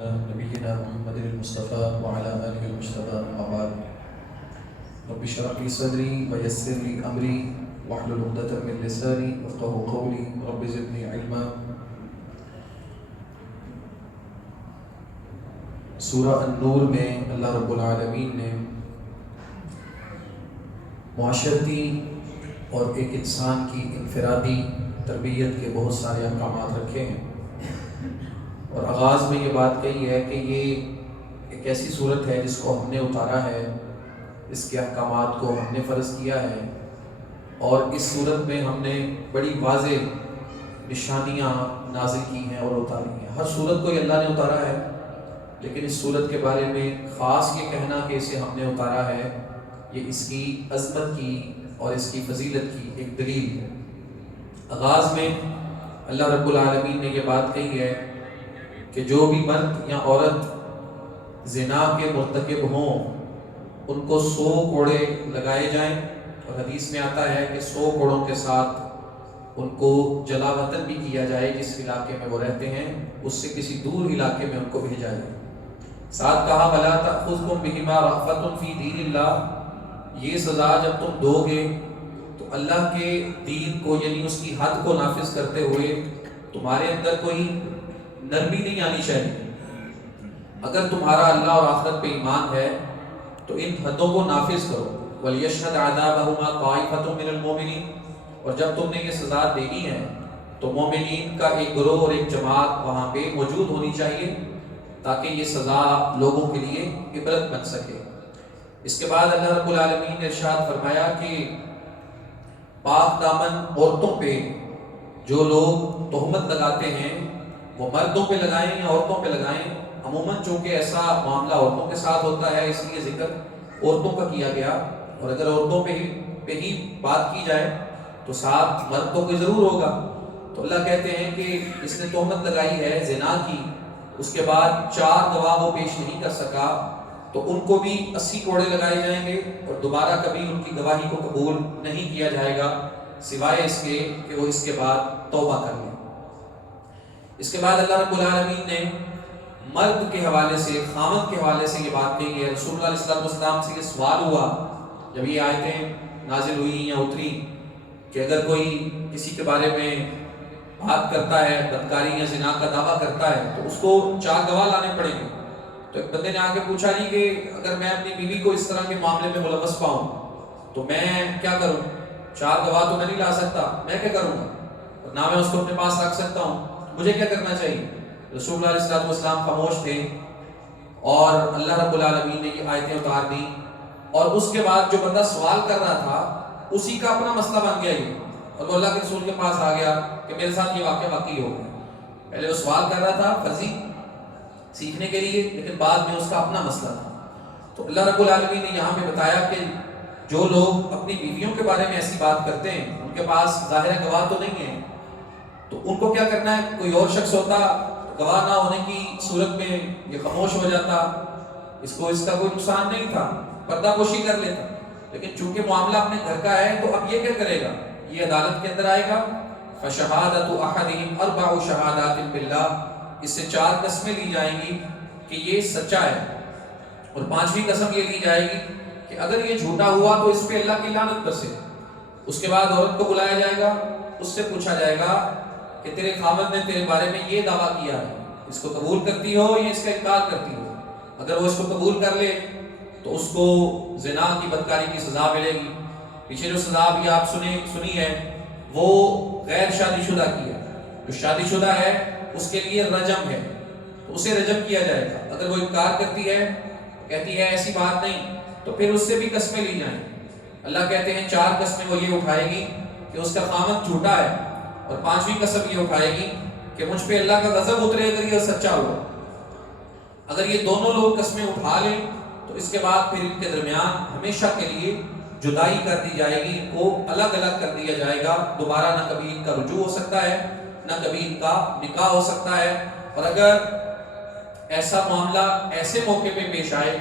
نبينا محمد المصطفى وعلى آله المجتبى أما بعد رب اشرح لي صدري ويسر لي أمري واحلل عقدة من لساني يفقهوا قولي رب زدني علما. سورہ النور میں اللہ رب العالمین نے معاشرتی اور ایک انسان کی انفرادی تربیت کے بہت سارے احکامات رکھے ہیں، اور آغاز میں یہ بات کہی ہے کہ یہ ایک ایسی صورت ہے جس کو ہم نے اتارا ہے، اس کے احکامات کو ہم نے فرض کیا ہے، اور اس صورت میں ہم نے بڑی واضح نشانیاں نازل کی ہیں اور اتاری ہیں. ہر صورت کو یہ اللہ نے اتارا ہے، لیکن اس صورت کے بارے میں خاص یہ کہنا کہ اسے ہم نے اتارا ہے، یہ اس کی عظمت کی اور اس کی فضیلت کی ایک دلیل ہے. آغاز میں اللہ رب العالمین نے یہ بات کہی ہے کہ جو بھی مرد یا عورت زنا کے مرتکب ہوں ان کو 100 کوڑے لگائے جائیں، اور حدیث میں آتا ہے کہ 100 کوڑوں کے ساتھ ان کو جلا وطن بھی کیا جائے، جس علاقے میں وہ رہتے ہیں اس سے کسی دور علاقے میں ان کو بھیجا جائے. ساتھ کہا وَلَا تَأْخُذْكُمْ بِهِمَا رَأْفَةٌ فِي دِينِ اللَّهِ، یہ سزا جب تم دو گے تو اللہ کے دین کو یعنی اس کی حد کو نافذ کرتے ہوئے تمہارے اندر کوئی نرمی نہیں آنی چاہیے. اگر تمہارا اللہ اور آخرت پہ ایمان ہے تو ان حدوں کو نافذ کرو. وَلْيَشْهَدْ عَذَابَهُمَا طَائِفَةٌ مِّنَ الْمُؤْمِنِينَ، اور جب تم نے یہ سزا دینی ہے تو مومنین کا ایک گروہ اور ایک جماعت وہاں پہ موجود ہونی چاہیے تاکہ یہ سزا لوگوں کے لیے عبرت بن سکے. اس کے بعد اللہ رب العالمین نے ارشاد فرمایا کہ پاک دامن عورتوں پہ جو لوگ تہمت لگاتے ہیں وہ مردوں پہ لگائیں یا عورتوں پہ لگائیں، عموماً چونکہ ایسا معاملہ عورتوں کے ساتھ ہوتا ہے اس لیے ذکر عورتوں کا کیا گیا، اور اگر عورتوں پہ ہی بات کی جائے تو ساتھ مرد تو کوئی ضرور ہوگا. تو اللہ کہتے ہیں کہ اس نے تہمت لگائی ہے زنا کی، اس کے بعد 4 گواہ وہ پیش نہیں کر سکا تو ان کو بھی 80 کوڑے لگائے جائیں گے، اور دوبارہ کبھی ان کی گواہی کو قبول نہیں کیا جائے گا سوائے اس کے کہ وہ اس کے بعد توبہ کر لیں. اس کے بعد اللہ رب العالمین نے مرد کے حوالے سے، خامد کے حوالے سے یہ بات کہی ہے. رسول اللہ علیہ السلام سے یہ سوال ہوا جب یہ آیتیں نازل ہوئی یا اتری کہ اگر کوئی کسی کے بارے میں بات کرتا ہے، بدکاری یا زنا کا دعویٰ کرتا ہے تو اس کو 4 گواہ لانے پڑیں گے. تو ایک بندے نے آ کے پوچھا نہیں کہ اگر میں اپنی بیوی کو اس طرح کے معاملے میں ملوث پاؤں تو میں کیا کروں؟ 4 گواہ تو میں نہیں لا سکتا، میں کیا کروں گا؟ نہ میں اس کو اپنے پاس رکھ سکتا ہوں، مجھے کیا کرنا چاہیے؟ رسول اللہ علیہ السلام خاموش تھے، اور اللہ رب العالمین نے یہ آیتیں اتار دی. اور اس کے بعد جو بندہ سوال کر رہا تھا اسی کا اپنا مسئلہ بن گیا یہ، اور وہ اللہ کے رسول کے پاس آ گیا کہ میرے ساتھ یہ واقعہ واقعی ہو گیا. پہلے وہ سوال کر رہا تھا فرضی سیکھنے کے لیے، لیکن بعد میں اس کا اپنا مسئلہ تھا. تو اللہ رب العالمین نے یہاں پہ بتایا کہ جو لوگ اپنی بیویوں کے بارے میں ایسی بات کرتے ہیں ان کے پاس ظاہر گواہ تو نہیں ہے، تو ان کو کیا کرنا ہے؟ کوئی اور شخص ہوتا گواہ نہ ہونے کی صورت میں یہ خاموش ہو جاتا، اس کو اس کا کوئی نقصان نہیں تھا، پردہ پوشی کر لیتا. لیکن چونکہ معاملہ اپنے گھر کا ہے تو اب یہ کیا کرے گا؟ یہ عدالت کے اندر آئے گا. فشہادۃ احدہم 4 شہادات باللہ، اس سے 4 قسمیں لی جائیں گی کہ یہ سچا ہے، اور 5ویں قسم یہ لی جائے گی کہ اگر یہ جھوٹا ہوا تو اس پہ اللہ کی لعنت برسے. اس کے بعد عورت کو بلایا جائے گا، اس سے پوچھا جائے گا کہ تیرے خاوند نے تیرے بارے میں یہ دعویٰ کیا ہے، اس کو قبول کرتی ہو یا اس کا انکار کرتی ہو؟ اگر وہ اس کو قبول کر لے تو اس کو زنا کی بدکاری کی سزا ملے گی. پیچھے جو سزا بھی آپ سنی ہے وہ غیر شادی شدہ کی ہے. جو شادی شدہ ہے اس کے لیے رجم ہے، تو اسے رجم کیا جائے گا. اگر وہ انکار کرتی ہے، کہتی ہے ایسی بات نہیں، تو پھر اس سے بھی قسمیں لی جائیں. اللہ کہتے ہیں 4 قسمیں وہ یہ اٹھائے گی کہ اس کا خامد جھوٹا ہے، اور 5ویں قسم یہ اٹھائے گی کہ مجھ پہ اللہ کا غضب اترے اگر یہ سچا ہوا. اگر یہ دونوں لوگ قسمیں اٹھا لیں تو اس کے بعد پھر ان کے درمیان ہمیشہ کے لیے جدائی کر دی جائے گی، ان کو الگ الگ کر دیا جائے گا. دوبارہ نہ کبھی ان کا رجوع ہو سکتا ہے، نہ کبھی ان کا نکاح ہو سکتا ہے. اور اگر ایسا معاملہ ایسے موقع پہ پیش آئے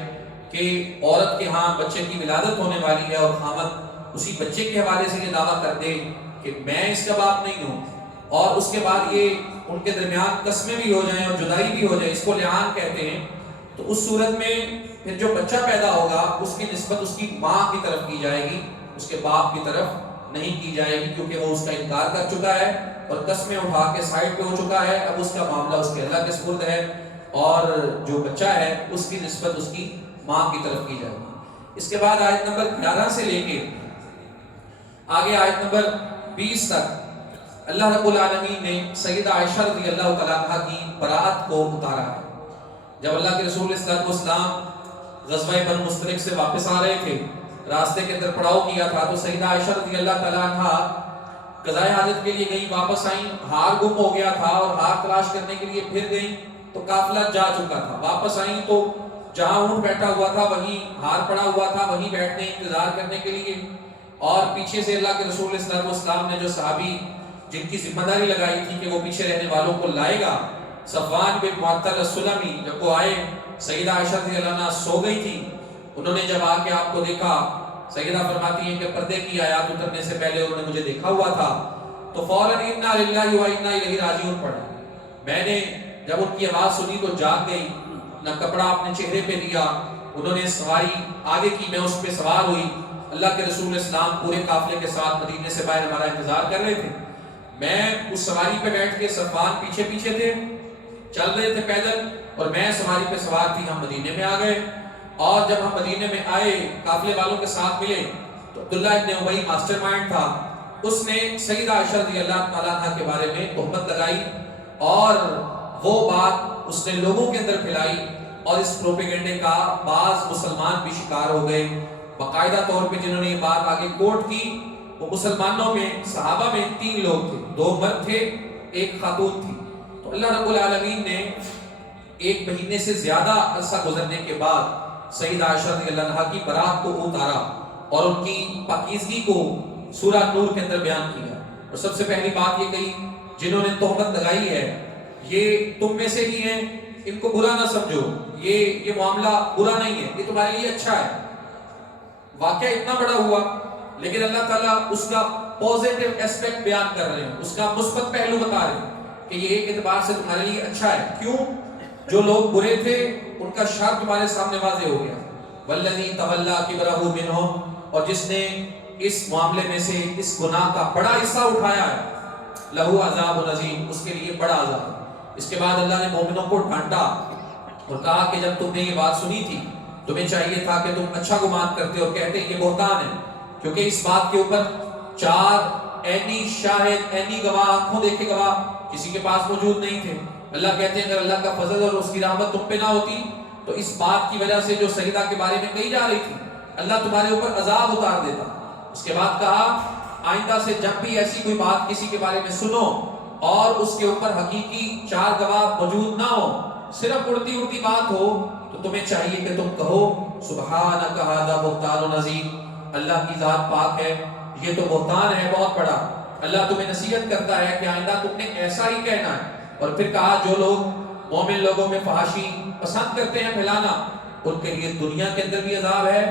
کہ عورت کے ہاں بچے کی ولادت ہونے والی ہے اور خامد اسی بچے کے حوالے سے یہ دعویٰ کر دے کہ میں اس کا باپ نہیں ہوں، اور اس کے بعد یہ ان کے درمیان قسمیں بھی ہو جائیں اور جدائی بھی ہو جائے، اس کو لعان کہتے ہیں، تو اس صورت میں پھر جو بچہ پیدا ہوگا اس کی نسبت اس کی ماں کی طرف کی جائے گی، اس کے باپ کی طرف نہیں کی جائے گی، کیونکہ وہ اس کا انکار کر چکا ہے اور قسمیں اٹھا کے سائڈ پہ ہو چکا ہے۔ اب اس کا معاملہ اس کے اللہ کے سپرد ہے، اور جو بچہ ہے اس کی نسبت اس کی ماں کی طرف کی جائے گی۔ اس کے بعد آیت نمبر 11 سے لے کے آگے آیت نمبر 20 تک اللہ رب العالمین نے سیدہ عائشہ رضی اللہ تعالیٰ عنہ کی براءت کو اتارا ہے۔ جب اللہ کے رسول صلی اللہ علیہ وسلم غزوہ بنو مستلق سے واپس آ رہے تھے، راستے کے اندر پڑاؤ کیا تھا، تو سیدہ عائشہ رضی اللہ تعالیٰ عنہ قضائے حاجت کے لیے گئی، واپس آئیں، ہار گم ہو گیا تھا اور ہار تلاش کرنے کے لیے پھر گئیں تو قافلہ جا چکا تھا، واپس آئیں تو جہاں اونٹ بیٹھا ہوا تھا وہیں ہار پڑا ہوا تھا، وہیں بیٹھنے انتظار کرنے کے لیے، اور پیچھے سے اللہ کے رسول صلی اللہ علیہ وسلم نے جو صحابی جن کی ذمہ داری لگائی تھی کہ وہ پیچھے رہنے والوں کو لائے گا، صفوان بن معطل السلمی، جب وہ آئے، سیدہ عائشہ رضی اللہ عنہا سو گئی تھی، انہوں نے جب آ کے آپ کو دیکھا، سیدہ فرماتی ہیں کہ پردے کی آیات اترنے سے پہلے انہوں نے مجھے دیکھا ہوا تھا، تو فوراً انا للہ و انا الیہ راجعون پڑھا۔ میں نے جب ان کی آواز سنی تو جاگ گئی، نہ کپڑا اپنے چہرے پہ دیا، انہوں نے سواری آگے کی، میں اس پہ سوار ہوئی، اللہ کے رسول اسلام پورے قافلے کے ساتھ مدینے سے باہر ہمارا انتظار کر رہے تھے، میں اس سواری پہ بیٹھ کے، صفوان پیچھے پیچھے تھے، چل رہے تھے پیدل، اور میں سواری پہ سوار تھی، ہم مدینے میں آ گئے، اور جب ہم مدینے میں آئے، قافلے والوں کے ساتھ ملے، تو عبداللہ ابن ابی ماسٹر مائنڈ تھا، اس نے سیدہ عائشہ رضی اللہ تعالیٰ عنہ کے بارے میں تہمت لگائی، اور وہ بات اس نے لوگوں کے اندر پھیلائی، اور اس پروپیگنڈے کا بعض مسلمان بھی شکار ہو گئے۔ باقاعدہ طور پہ جنہوں نے یہ بات آگے کوٹ کی، وہ مسلمانوں میں، صحابہ میں 3 لوگ تھے، 2 مرد تھے، 1 خاتون تھی۔ تو اللہ رب العالمین نے 1 مہینے سے زیادہ عرصہ گزرنے کے بعد سیدہ عائشہ رضی اللہ عنہا کی برات کو اتارا اور ان کی پاکیزگی کو سورہ نور کے اندر بیان کیا، اور سب سے پہلی بات یہ کہی، جنہوں نے تہمت لگائی ہے یہ تم میں سے ہی ہیں، ان کو برا نہ سمجھو، یہ معاملہ برا نہیں ہے، یہ تمہارے لیے اچھا ہے۔ واقعہ اتنا بڑا ہوا، لیکن اللہ تعالیٰ اس کا پوزیٹیو ایسپیکٹ بیان کر رہے ہیں، اس کا مثبت پہلو بتا رہے ہیں کہ یہ ایک اعتبار سے تمہارے لیے اچھا ہے۔ کیوں؟ جو لوگ برے تھے ان کا شر تمہارے سامنے واضح ہو گیا، والذی تولی کبرہ منہم، اور جس نے اس معاملے میں سے اس گناہ کا بڑا حصہ اٹھایا ہے، لہو عذاب عظیم، اس کے لیے بڑا عذاب ہے۔ اس کے بعد اللہ نے مومنوں کو ڈانٹا اور کہا کہ جب تم نے یہ بات سنی تھی، تمہیں چاہیے تھا کہ تم اچھا گمان کرتے اور کہتے یہ بہتان ہے، کیونکہ اس بات کے اوپر 4 عینی شاہد، عینی گواہ، آنکھوں دیکھے گواہ کسی کے پاس موجود نہیں تھے۔ اللہ کہتے ہیں اگر اللہ کا فضل اور اس کی رحمت تم پہ نہ ہوتی تو اس بات کی وجہ سے جو سیدہ کے بارے میں کہی جا رہی تھی، اللہ تمہارے اوپر عذاب اتار دیتا۔ اس کے بعد کہا آئندہ سے جب بھی ایسی کوئی بات کسی کے بارے میں سنو اور اس کے اوپر حقیقی 4 گواہ موجود نہ ہو، صرف اڑتی اڑتی بات ہو، تو تمہیں چاہیے کہ تم کہو سبحانک ھذا بہتان عظیم، اللہ کی ذات پاک ہے، یہ تو بہتان ہے بہت بڑا۔ اللہ تمہیں نصیحت کرتا ہے کہ آئندہ تم نے ایسا ہی کہنا ہے۔ اور پھر کہا جو لوگ مومن لوگوں میں فحاشی پسند کرتے ہیں پھیلانا، ان کے لیے دنیا کے اندر بھی عذاب ہے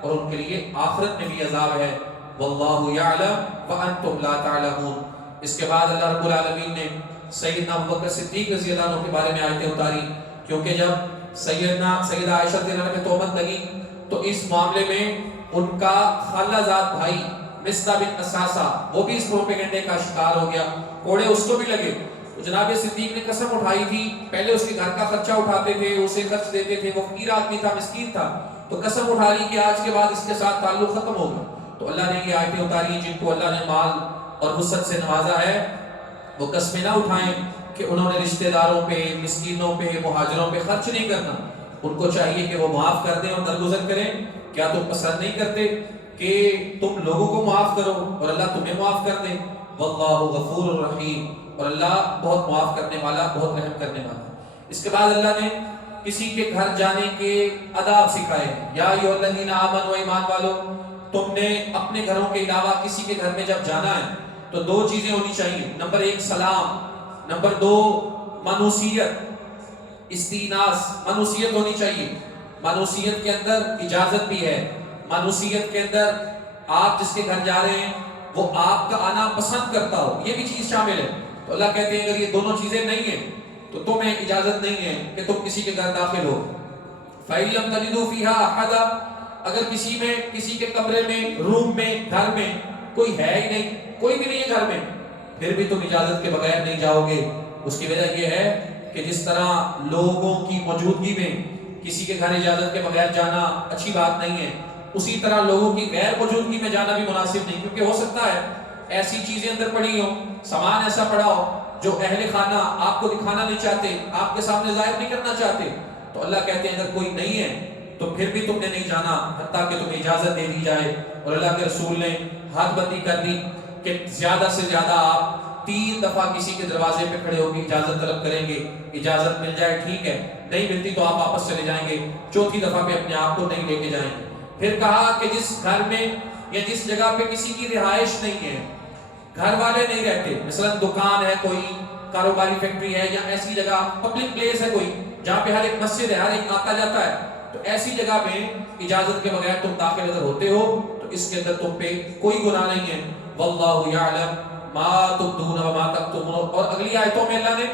اور ان کے لیے آخرت میں بھی عذاب ہے، واللہ یعلم وانتم لا تعلمون۔ اس کے بعد اللہ رب العالمین نے سیدنا ابوبکر صدیق رضی اللہ عنہ کے بارے میں آیتیں اتاری، کیونکہ جب سیدہ عائشہ رضی اللہ عنہ میں تہمت لگی تو اس معاملے میں ان کا خالہ زاد بھائی مصطح بن اساسہ وہ بھی اس پروپیگنڈے کا شکار ہو گیا، کوڑے اس کو بھی لگے۔ تو جناب صدیق نے قسم اٹھائی تھی، پہلے اس کے گھر کا خرچہ اٹھاتے تھے، اسے خرچ دیتے تھے، وہ فقیر آدمی تھا، مسکین تھا، تو قسم اٹھا لی کہ آج کے بعد اس کے ساتھ تعلق ختم ہوگا۔ تو اللہ نے یہ آیتیں اتاری، جن کو اللہ نے مال اور وسعت سے نوازا ہے وہ قسمیں نہ اٹھائیں کہ انہوں نے رشتہ داروں پہ، مسکینوں پہ، مہاجروں پہ خرچ نہیں کرنا، ان کو چاہیے کہ وہ معاف کر دیں اور درگزر کریں۔ کیا تم پسند نہیں کرتے کہ تم لوگوں کو معاف کرو اور اللہ تمہیں معاف کر دے؟ واللہ غفور الرحیم، اور اللہ بہت معاف کرنے والا، بہت رحم کرنے والا۔ اس کے بعد اللہ نے کسی کے گھر جانے کے آداب سکھائے، یا ایھا الذین آمنوا، ایمان والو، تم نے اپنے گھروں کے علاوہ کسی کے گھر میں جب جانا ہے تو 2 چیزیں ہونی چاہیے، نمبر 1 سلام، نمبر 2 منوسیت، استئناس، منوسیت ہونی چاہیے۔ منوسیت کے اندر اجازت بھی ہے، منوسیت کے اندر آپ جس کے گھر جا رہے ہیں وہ آپ کا آنا پسند کرتا ہو، یہ بھی چیز شامل ہے۔ تو اللہ کہتے ہیں اگر یہ دونوں چیزیں نہیں ہیں تو تمہیں اجازت نہیں ہے کہ تم کسی کے گھر داخل ہو. فَإِن لَمْ تَجِدُوا فِيهَا أَحَدًا اگر کسی کے کمرے میں، روم میں، گھر میں کوئی ہے ہی نہیں، کوئی بھی نہیں ہے گھر میں، پھر بھی تم اجازت کے بغیر نہیں جاؤ گے. اس کی وجہ یہ ہے کہ جس طرح لوگوں کی موجودگی میں کسی کے گھر اجازت کے بغیر جانا اچھی بات نہیں ہے، اسی طرح لوگوں کی غیر موجودگی میں جانا بھی مناسب نہیں، کیونکہ ہو سکتا ہے ایسی چیزیں اندر پڑی ہوں، سامان ایسا پڑا ہو جو اہل خانہ آپ کو دکھانا نہیں چاہتے، آپ کے سامنے ظاہر نہیں کرنا چاہتے. تو اللہ کہتے ہیں اگر کوئی نہیں ہے تو پھر بھی تم نے نہیں جانا حتیٰ کہ تمہیں اجازت دے دی جائے. اور اللہ کے رسول نے حد بندی کر دی کہ زیادہ سے زیادہ آپ 3 دفعہ کسی کے دروازے پہ کھڑے ہو کے اجازت طلب کریں گے. اجازت مل جائے ٹھیک ہے، نہیں ملتی تو آپ واپس چلے جائیں گے. 4تھی دفعہ پہ اپنے آپ کو نہیں لے کے جائیں گے. پھر کہا کہ جس گھر میں یا جس جگہ پہ کسی کی رہائش نہیں ہے، گھر والے نہیں رہتے، مثلا دکان ہے، کوئی کاروباری فیکٹری ہے، یا ایسی جگہ پبلک پلیس ہے کوئی جہاں پہ ہر ایک مسجد ہے، ہر ایک آتا جاتا ہے، تو ایسی جگہ میں اجازت کے بغیر تم داخل اگر ہوتے ہو تو اس کے اندر تم پہ کوئی گناہ نہیں ہے. واللہ یعلم ما تبدون وما تکتمون. اور اگلی آیتوں میں اللہ نے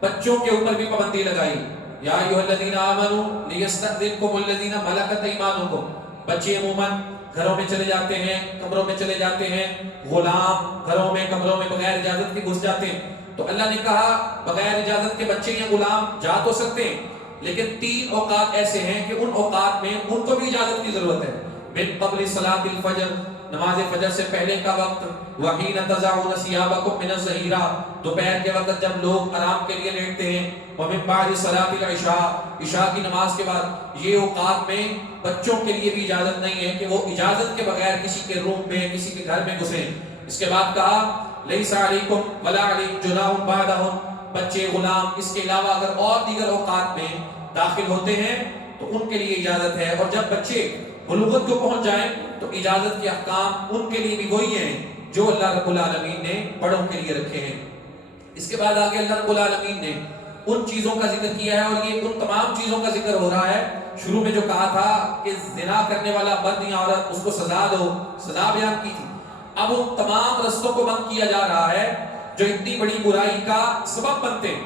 بچوں کے اوپر بھی پابندی لگائی. یا ایھا الذین آمنوا لیستأذنکم الذین ملکت ایمانکم. بچے عموماً گھروں میں چلے جاتے ہیں، کمروں میں چلے جاتے ہیں، غلام گھروں میں کمروں میں بغیر اجازت کے گھس جاتے ہیں. تو اللہ نے کہا بغیر اجازت کے بچے یا غلام جا تو سکتے ہیں، لیکن 3 اوقات ایسے ہیں کہ ان اوقات میں ان کو بھی اجازت کی ضرورت ہے. من قبل صلاۃ الفجر، نماز فجر سے پہلے کا وقت، وحین تضعون ثیابکم من الظہیرہ، دوپہر کے وقت جب لوگ آرام کے لیے لیٹتے ہیں، ومن بعد صلاۃ العشاء، عشاء کی نماز کے بعد. یہ اوقات میں بچوں کے لیے بھی اجازت نہیں ہے کہ وہ اجازت کے بغیر کسی کے روم میں، کسی کے گھر میں گھسیں. اس کے بعد کہا لیس علیکم ولا علیہم جناح بعدہم. بچے، غلام اس کے علاوہ اگر اور دیگر اوقات میں داخل ہوتے ہیں تو ان کے لیے اجازت ہے. اور جب بچے بلوغت کو پہنچ جائیں تو اجازت کے احکام ان کے لیے بھی وہی ہیں جو اللہ رب العالمین نے بڑوں کے لیے رکھے ہیں. اس کے بعد آگے اللہ رب العالمین نے ان چیزوں کا ذکر کیا ہے، اور یہ ان تمام چیزوں کا ذکر ہو رہا ہے. شروع میں جو کہا تھا کہ زنا کرنے والا مرد یا عورت اس کو سزا دو، سزا بیان کی تھی. اب ان تمام رستوں کو بند کیا جا رہا ہے جو اتنی بڑی برائی کا سبب بنتے ہیں.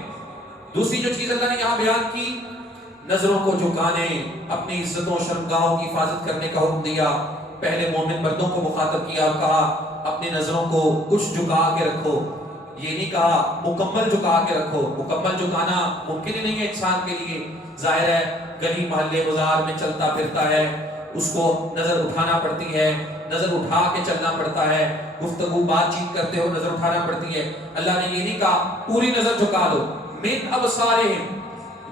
دوسری جو چیز اللہ نے یہاں بیان کی، نظروں کو جھکانے، اپنی عزتوں شرمگاہوں کی حفاظت کرنے کا حکم دیا. پہلے مومن مردوں کو مخاطب کیا اور کہا اپنی نظروں کو کچھ جھکا کے رکھو. یہ نہیں کہا مکمل جھکا کے رکھو، مکمل جھکانا ممکن ہی نہیں ہے انسان کے لیے. ظاہر ہے گلی محلے بازار میں چلتا پھرتا ہے، اس کو نظر اٹھانا پڑتی ہے، نظر اٹھا کے چلنا پڑتا ہے، گفتگو بات چیت کرتے ہو نظر اٹھانا پڑتی ہے. اللہ نے یہ نہیں کہا پوری نظر جھکا لو. من ابصارہم،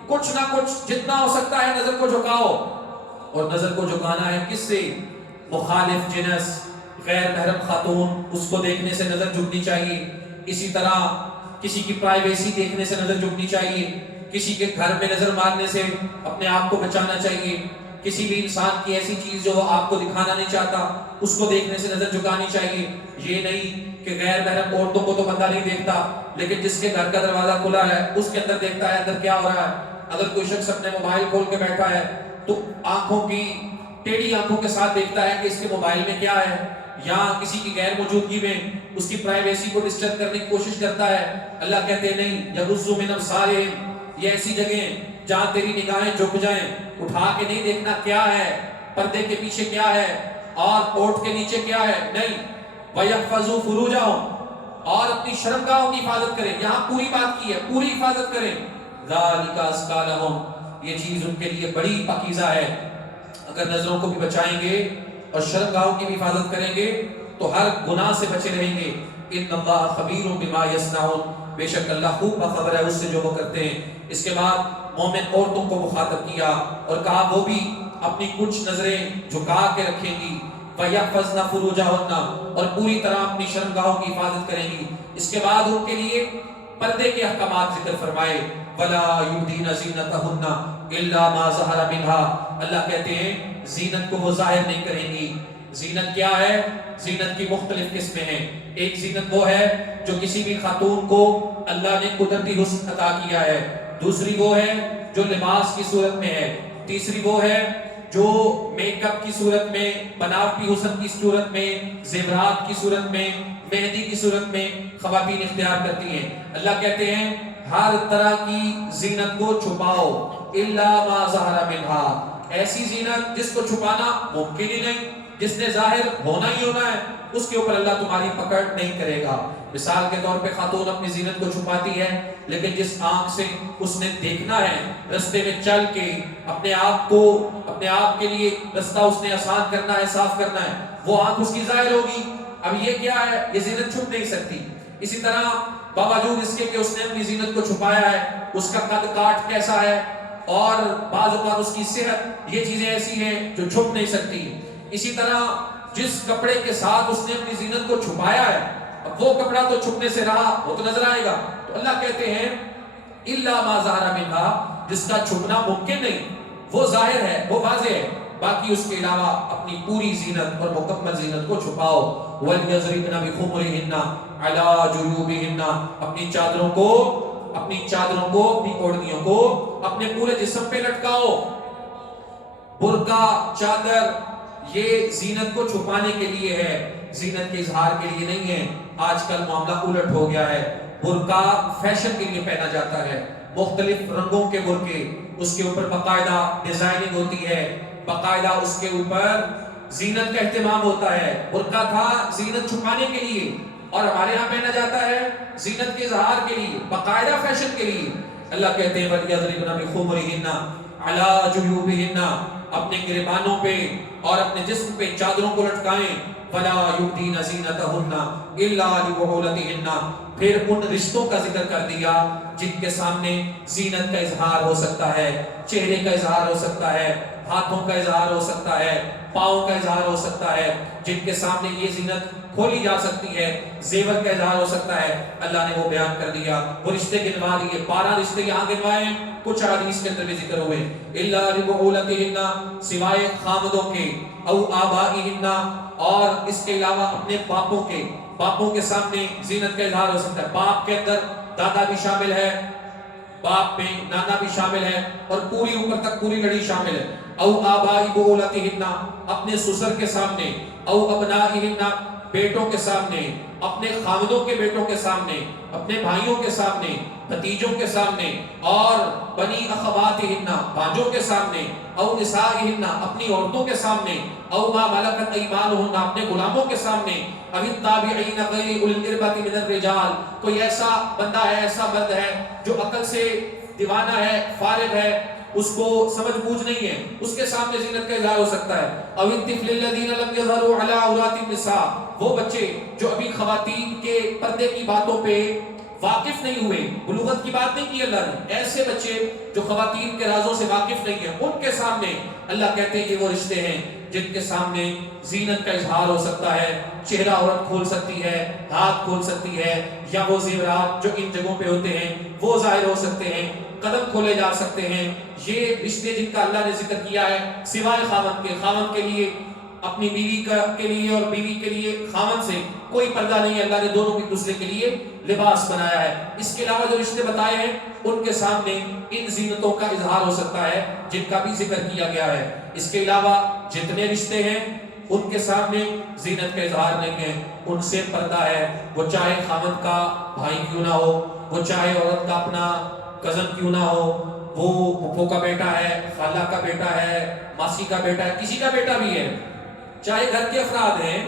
کچھ نہ کچھ جتنا ہو سکتا ہے نظر کو جھکاؤ. اور نظر کو جھکانا ہے کس سے؟ مخالف جنس، غیر محرم خاتون، اس کو دیکھنے سے نظر جھکنی چاہیے. اسی طرح کسی کی پرائیویسی دیکھنے سے نظر جھکنی چاہیے. کسی کے گھر میں نظر مارنے سے اپنے آپ کو بچانا چاہیے. کسی بھی انسان کی ایسی چیز جو آپ کو دکھانا نہیں چاہتا اس کو دیکھنے سے نظر جھکانی چاہیے. یہ نہیں کہ غیر محرم عورتوں کو تو بندہ نہیں دیکھتا، لیکن جس کے گھر کا دروازہ کھلا ہے اس کے اندر دیکھتا ہے اندر کیا ہو رہا ہے. اگر کوئی شخص اپنے موبائل کھول کے بیٹھا ہے تو آنکھوں کی ٹیڑھی آنکھوں کے ساتھ دیکھتا ہے کہ اس کے موبائل میں کیا ہے، یا کسی کی غیر موجودگی میں اس کی پرائیویسی کو ڈسٹرب کرنے کی کوشش کرتا ہے. اللہ کہتے ہیں نہیں، یغضوا من ابصارہم، یہ ایسی جگہیں جہاں تیری نگاہیں جھک جائیں. اٹھا کے نہیں دیکھنا کیا ہے، پردے کے پیچھے کیا ہے اور اوٹ کے نیچے کیا ہے، نہیں. وَيَحْفَظُوا فُرُوجَهُمْ، اور اپنی شرمگاہوں کی حفاظت کریں. یہاں پوری بات کی ہے، پوری حفاظت کریں. ذَلِكَ أَزْكَىٰ لَهُمْ، یہ چیز ان کے لیے بڑی پاکیزہ ہے. اگر نظروں کو بھی بچائیں گے اور شرمگاہوں کی بھی حفاظت کریں گے تو ہر گناہ سے بچے رہیں گے. ان اللہ خبیر بما یصنعون، بے شک اللہ خوب باخبر ہے اس سے جو وہ کرتے ہیں. اس کے بعد مومن عورتوں کو مخاطب کیا اور کہا وہ بھی اپنی کچھ نظریں جھکا کے رکھیں گی. وَيَحْفَظْنَ فُرُوجَهُنَّ، اور پوری طرح اپنی شرمگاہوں کی حفاظت کریں گی. اس کے بعد ان کے لیے پردے کے احکامات ذکر فرمائے. وَلَا يُبْدِينَ زِينَتَهُنَّ إِلَّا مَا ظَهَرَ مِنْهَا، اللہ کہتے ہیں زینت کو وہ ظاہر نہیں کریں گی. زینت کیا ہے؟ زینت کی مختلف قسمیں ہیں. ایک زینت وہ ہے جو کسی بھی خاتون کو اللہ نے قدرتی حسن عطا کیا ہے. دوسری وہ ہے جو لباس کی صورت میں ہے. تیسری وہ ہے جو میک اپ کی صورت میں، بناوٹی حسن کی صورت میں، زیورات کی صورت میں، مہندی کی صورت میں خواتین اختیار کرتی ہیں. اللہ کہتے ہیں ہر طرح کی زینت کو چھپاؤ الا ما ظہر منہا، ایسی زینت جس کو چھپانا ممکن ہی نہیں، جس نے ظاہر ہونا ہی ہونا ہے، اس کے اوپر اللہ تمہاری پکڑ نہیں کرے گا. مثال کے طور پہ خاتون اپنی زینت کو چھپاتی ہے، لیکن جس آنکھ سے اس نے دیکھنا ہے رستے میں چل کے اپنے آپ کے لیے رستہ اس نے آسان کرنا ہے، صاف کرنا ہے، وہ آنکھ اس کی ظاہر ہوگی. اب یہ کیا ہے؟ یہ زینت چھپ نہیں سکتی. اسی طرح باوجود اس کے کہ اس نے اپنی زینت کو چھپایا ہے، اس کا قد کاٹ کیسا ہے اور بعض اوقات اس کی صحت، یہ چیزیں ایسی ہیں جو چھپ نہیں سکتی. اسی طرح جس کپڑے کے ساتھ اس نے اپنی زینت کو چھپایا ہے، اب وہ کپڑا تو چھپنے سے رہا، وہ تو نظر آئے گا. تو اللہ کہتے ہیں الا ما ظہر منہا، جس کا چھپنا ممکن نہیں، وہ ظاہر ہے، وہ واضح ہے، باقی اس کے علاوہ اپنی پوری زینت اور مکمل زینت کو چھپاؤ. وَلْيَضْرِبْنَ بِخُمُرِهِنَّ عَلَى جُيُوبِهِنَّ، اپنی چادروں کو، اپنی اوڑھنیوں کو اپنے پورے جسم پہ لٹکاؤ. برقع، چادر یہ زینت کو چھپانے کے لیے ہے، زینت کے اظہار کے لیے نہیں ہے. آج کل معاملہ الٹ ہو گیا ہے. برقع فیشن کے لیے پہنا جاتا ہے، مختلف رنگوں کے برقعے، اس کے اوپر باقاعدہ ڈیزائننگ ہوتی ہے، باقاعدہ اس کے اوپر زینت کا اہتمام ہوتا ہے. برقع تھا زینت چھپانے کے لیے، اور ہمارے ہاں پہنا جاتا ہے زینت کے اظہار کے لیے، باقاعدہ فیشن کے لیے. اللہ کہتے ہیں وَلْيَضْرِبْنَ بِخُمُرِهِنَّ عَلَى جُيُوبِهِنَّ، اپنے گریبانوں پہ اور اپنے جسم پہ چادروں کو لٹکائیں. فَلَا يُبْدِينَ زِينَتَهُنَّ إِلَّا لِبُعُولَتِهِنَّ، پھر ان رشتوں کا ذکر کر دیا جن کے سامنے زینت کا اظہار ہو سکتا ہے، چہرے کا اظہار ہو سکتا ہے، ہاتھوں کا اظہار ہو سکتا ہے، پاؤں کا اظہار ہو سکتا ہے، جن کے سامنے یہ زینت کھولی جا سکتی ہے، زیور کا اظہار ہو سکتا ہے. اللہ نے وہ بیان کر دیا، وہ رشتے گنوا دیے. 12 رشتے یہاں گنوائے، کچھ حدیث کے اندر بھی ذکر ہوئے. الا لبعولتهن، سوائے خامدوں کے، او آبائہن، اور اس کے علاوہ اپنے باپوں کے سامنے زینت کا اظہار ہو سکتا ہے. باپ کے اندر دادا بھی شامل ہے، باپ میں نانا بھی شامل ہے، اور پوری اوپر تک پوری لڑی شامل ہے. او آبائی بعولتہن، اپنے سسر کے سامنے، او ابنائہن، بیٹوں کے سامنے، اپنے خامدوں کے بیٹوں کے سامنے، اپنے بھائیوں کے سامنے، بھتیجوں کے سامنے، اور بنی اخواتہن، بھانجوں کے سامنے، او نسائہن، اپنی عورتوں کے سامنے، او ما ملکت ایمانہن، اپنے غلاموں کے سامنے، او التابعین غیر اولی الاربۃ من الرجال، کوئی ایسا بندہ ہے، ایسا مرد ہے جو عقل سے دیوانہ ہے، فارغ ہے، اس کو سمجھ بوجھ نہیں ہے، اس کے سامنے زینت کا اظہار ہو سکتا ہے. او الطفل الذین لم یظہروا علی عورات النساء، وہ بچے جو ابھی خواتین کے پردے کی باتوں پہ واقف نہیں ہوئے، بلوغت کی بات نہیں کی اللہ نے، ایسے بچے جو خواتین کے رازوں سے واقف نہیں ہیں، ان کے سامنے اللہ کہتے ہیں یہ وہ رشتے ہیں جن کے سامنے زینت کا اظہار ہو سکتا ہے. چہرہ عورت کھول سکتی ہے، ہاتھ کھول سکتی ہے، یا وہ زیورات جو ان جگہوں پہ ہوتے ہیں وہ ظاہر ہو سکتے ہیں، قدم کھولے جا سکتے ہیں. یہ رشتے جن کا اللہ نے ذکر کیا ہے، سوائے خاوند کے لیے اپنی بیوی کے لیے اور بیوی کے لیے خاوند سے کوئی پردہ نہیں ہے. اللہ نے دونوں ایک دوسرے کے لیے لباس بنایا ہے. اس کے علاوہ جو رشتے بتائے ہیں ان کے سامنے ان زینتوں کا اظہار ہو سکتا ہے جن کا بھی ذکر کیا گیا ہے. اس کے علاوہ جتنے رشتے ہیں ان کے سامنے زینت کا اظہار نہیں ہے، ان سے پردہ ہے. وہ چاہے خاوند کا بھائی کیوں نہ ہو، وہ چاہے عورت کا اپنا کزن کیوں نہ ہو، وہ پھپھو کا بیٹا ہے، خالہ کا بیٹا ہے، ماسی کا بیٹا ہے، کسی کا بیٹا بھی ہے، چاہے گھر کے افراد ہیں،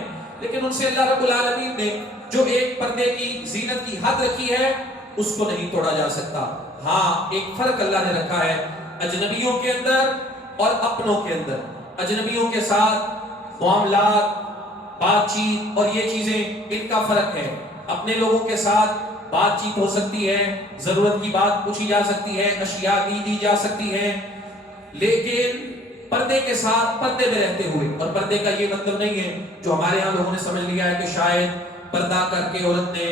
لیکن ان سے اللہ رب العالمین نے جو ایک پردے کی زینت کی حد رکھی ہے اس کو نہیں توڑا جا سکتا. ہاں ایک فرق اللہ نے رکھا ہے اجنبیوں کے اندر اور اپنوں کے اندر. اجنبیوں کے ساتھ معاملات، بات چیت اور یہ چیزیں ان کا فرق ہے. اپنے لوگوں کے ساتھ بات چیت ہو سکتی ہے، ضرورت کی بات پوچھی جا سکتی ہے، اشیاء دی جا سکتی ہے، لیکن پردے کے ساتھ پردے میں رہتے ہوئے. اور پردے کا یہ مطلب نہیں ہے جو ہمارے ہاں لوگوں نے سمجھ لیا ہے کہ شاید پردہ کر کے عورت نے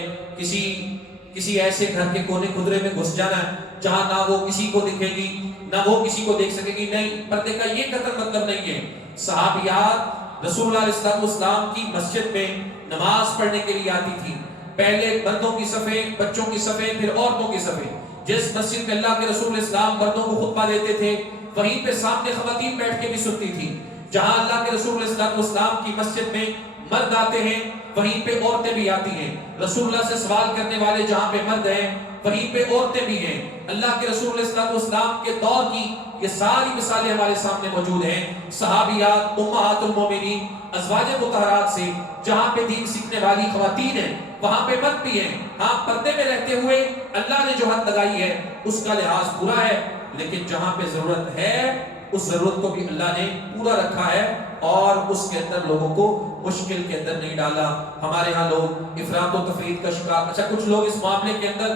کسی ایسے گھر کے کونے خدرے میں گھس جانا ہے جہاں نہ وہ کسی کو دکھے گی نہ وہ کسی کو دیکھ سکے گی. نہیں، پردے کا یہ قطر مطلب نہیں ہے. صحابیات رسول اللہ علیہ السلام کی مسجد میں نماز پڑھنے کے لیے آتی تھی. پہلے مردوں کی صفیں، بچوں کی صفیں، پھر عورتوں کی صفیں. جس مسجد میں اللہ کے رسول الاسلام مردوں کو خطبہ دیتے تھے وہیں پہ سامنے خواتین بیٹھ کے بھی سنتی تھی. جہاں اللہ کے رسول الاسلام کی مسجد میں مرد آتے ہیں وہیں پہ عورتیں بھی آتی ہیں. رسول اللہ سے سوال کرنے والے جہاں پہ مرد ہیں وہیں پہ عورتیں بھی ہیں. اللہ کے رسول علیہ الصلوۃ والسلام کے دور کی یہ ساری مثالیں ہمارے سامنے موجود ہیں. صحابیات، امہات المومنین، ازواج مطہرات سے جہاں پہ دین سیکھنے والی خواتین ہیں وہاں پہ مرد بھی ہیں. ہاں، پردے میں رہتے ہوئے اللہ نے جو حد لگائی ہے اس کا لحاظ پورا ہے، لیکن جہاں پہ ضرورت ہے اس ضرورت کو بھی اللہ نے پورا رکھا ہے اور اس کے اندر لوگوں کو مشکل کے اندر نہیں ڈالا. ہمارے ہاں لوگ افراط و تفریط کا شکار. اچھا، کچھ لوگ اس معاملے کے اندر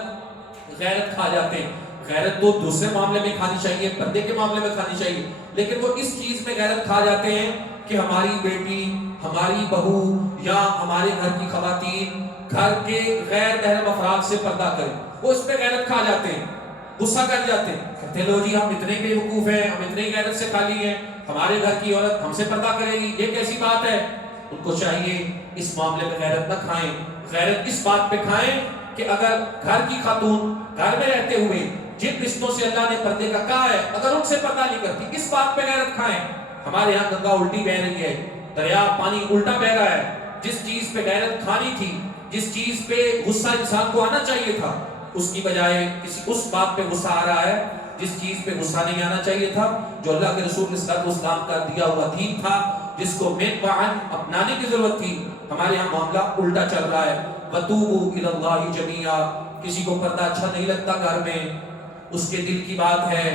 غیرت کھا جاتے ہیں. غیرت تو دوسرے معاملے میں کھانی چاہیے، پردے کے معاملے میں کھانی چاہیے، لیکن وہ اس چیز میں غیرت کھا جاتے ہیں کہ ہماری بیٹی، ہماری بہو یا ہمارے گھر کی خواتین گھر کے غیر محرم افراد سے پردہ کریں. وہ اس پہ غیرت کھا جاتے ہیں، غصہ کر جاتے ہیں، کہتے لو جی ہم اتنے بے وقوف ہیں، ہم اتنے غیرت سے خالی ہیں، ہمارے گھر کی عورت ہم سے پردہ کرے گی، یہ کیسی بات ہے. ان کو چاہیے اس معاملے میں غیرت نہ کھائیں. غیرت اس بات پہ کھائیں کہ اگر گھر کی خاتون گھر میں رہتے ہوئے جن رشتوں سے اللہ نے پردے کا کہا ہے اگر ان سے پردہ نہیں کرتی، اس بات پہ غیرت کھائیں. ہمارے یہاں گنگا الٹی بہ رہی ہے، دریا پانی الٹا بہ رہا ہے. جس چیز پہ غیرت کھانی تھی، جس چیز پہ غصہ انسان کو آنا چاہیے تھا، اس کی بجائے اس بات پہ غصہ آ رہا ہے جس چیز پہ غصہ نہیں آنا چاہیے تھا، جو اللہ کے رسول صلی اللہ علیہ وسلم کا دیا ہوا دین تھا، جس کو متبعاً اپنانے کی ضرورت تھی. ہمارے یہاں معاملہ الٹا چل رہا ہے. وَتُوبُوا إِلَى اللَّهِ جَمِيعًا. کسی کو پردہ اچھا نہیں لگتا گھر میں، اس کے دل کی بات ہے،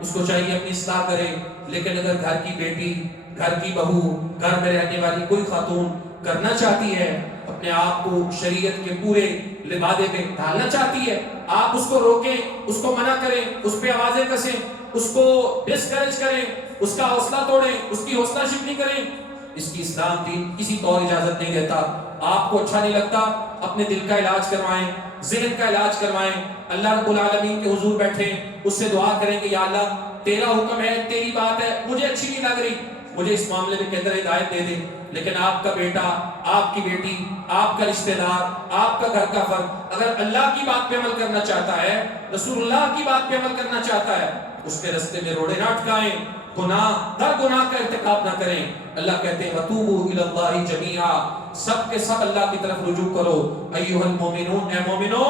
اس کو چاہیے اپنی اصلاح کرے. لیکن اگر گھر کی بیٹی، گھر کی بہو، گھر میں رہنے والی کوئی خاتون کرنا چاہتی ہے، اپنے آپ کو شریعت کے پورے لبادے پہ ڈالنا چاہتی ہے، آپ اس کو روکیں، اس کو منع کریں، اس پہ آوازیں کسیں، اس کو ڈسکریج کریں، اس کا حوصلہ توڑیں، اس کی حوصلہ شکنی کریں. اس کی اسلام دین کسی طور اجازت نہیں دیتا. آپ کو اچھا نہیں لگتا، اپنے دل کا علاج کروائیں، ذہن کا علاج کروائیں. اللہ رب العالمین کے حضور بیٹھیں، اس سے دعا کریں کہ یا اللہ تیرا حکم ہے، تیری بات ہے، مجھے اچھی نہیں لگ رہی، مجھے اس معاملے میں کے اندر ہدایت دے دے. لیکن آپ کا بیٹا، آپ کی بیٹی، آپ کا رشتہ دار، آپ کا گھر کا فرد اگر اللہ کی بات پہ عمل کرنا چاہتا ہے، رسول اللہ کی بات پہ عمل کرنا چاہتا ہے، اس کے رستے میں روڑے نہ اٹکائیں، گناہ در گناہ کا ارتکاب نہ کریں. اللہ کہتے ہیں وَتُوبُوا إِلَى اللَّهِ جَمِيعًا. سب کے سب اللہ کی طرف رجوع کرو. ایھا المؤمنون، اے مومنو،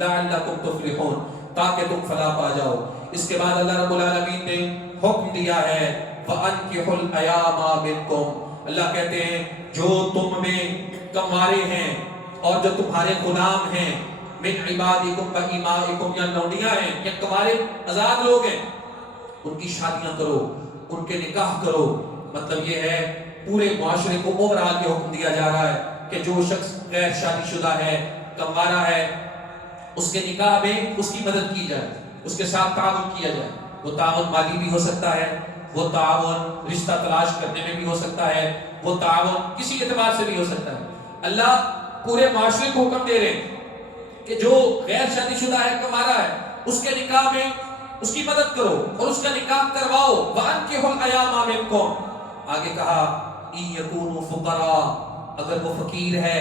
لعلکم تفلحون، تاکہ تم فلاح پا جاؤ. اس کے بعد اللہ رب العالمین نے حکم دیا ہے وَأَنكِحُوا الْأَيَامَ مِنکُم. اللہ کہتے ہیں جو تم میں کنوارے ہیں اور جو تمہارے غلام ہیں، من عبادکم و ایمائکم، یا لونڈیاں ہیں یا کنوارے آزاد لوگ ہیں، ان کی شادیاں کرو، ان کے نکاح کرو. مطلب یہ ہے پورے معاشرے کو اوورآل یہ حکم دیا جا رہا ہے کہ جو شخص غیر شادی شدہ ہے، کنوارا ہے، اس کے نکاح میں اس کی مدد کی جائے، اس کے ساتھ تعاون کیا جائے. وہ تعاون مالی بھی ہو سکتا ہے، وہ تعاون رشتہ تلاش کرنے میں بھی ہو سکتا ہے، وہ تعاون کسی اعتبار سے بھی ہو سکتا ہے. اللہ پورے معاشرے کو حکم دے رہے ہیں کہ جو غیر شادی شدہ ہے، کنوارا ہے، اس کے نکاح میں اس کی مدد کرو اور اس کا نکاح کرواؤ. وَأَنكِحُوا الْأَيَامَ مِنکُم. آگے کہا إِن يَكُونُوا فُقَرَاء، اگر وہ فقیر ہے،